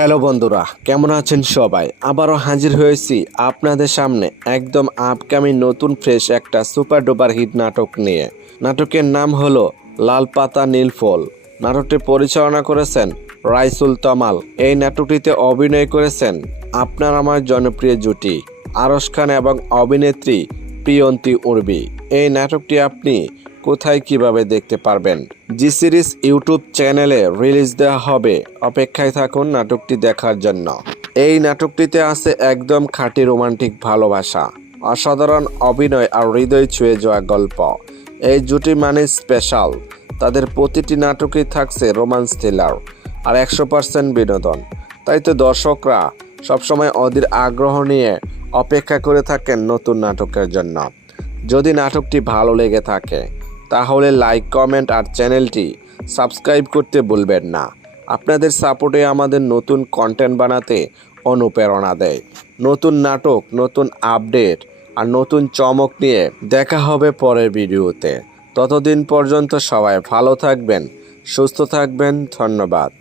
Hello বন্ধুরা, কেমন আছেন সবাই? আবারও হাজির হয়েছি আপনাদের সামনে একদম আপকামিং নতুন ফ্রেশ একটা সুপার ডুপার হিট নাটক নিয়ে। নাটকের নাম হলো লাল পাতা নীল ফল। নাটকটি পরিচালনা করেছেন রাইসুল তমাল। এই নাটকটিতে অভিনয় করেছেন আপনার আমার জনপ্রিয় জুটি, আরশ খান এবং অভিনেত্রী প্রিয়ন্তী উর্বি এই নাটকটি আপনি কোথায় কীভাবে দেখতে পারবেন? জি সিরিজ ইউটিউব চ্যানেলে রিলিজ দেওয়া হবে। অপেক্ষায় থাকুন নাটকটি দেখার জন্য। এই নাটকটিতে আছে একদম খাঁটি রোমান্টিক ভালোবাসা, অসাধারণ অভিনয় আর হৃদয় ছুঁয়ে যাওয়া গল্প। এই জুটি মানে স্পেশাল। তাদের প্রতিটি নাটকেই থাকছে রোমান্স থ্রিলার আর একশো পার্সেন্ট বিনোদন। তাই তো দর্শকরা সবসময় অধীর আগ্রহ নিয়ে অপেক্ষা করে থাকেন নতুন নাটকের জন্য। যদি নাটকটি ভালো লেগে থাকে তাহলে লাইক কমেন্ট আর চ্যানেলটি সাবস্ক্রাইব করতে ভুলবেন না। আপনাদের সাপোর্টে আমাদের নতুন কন্টেন্ট বানাতে অনুপ্রেরণা দেয়। নতুন নাটক, নতুন আপডেট আর নতুন চমক নিয়ে দেখা হবে পরের ভিডিওতে। ততদিন পর্যন্ত সবাই ভালো থাকবেন, সুস্থ থাকবেন, ধন্যবাদ।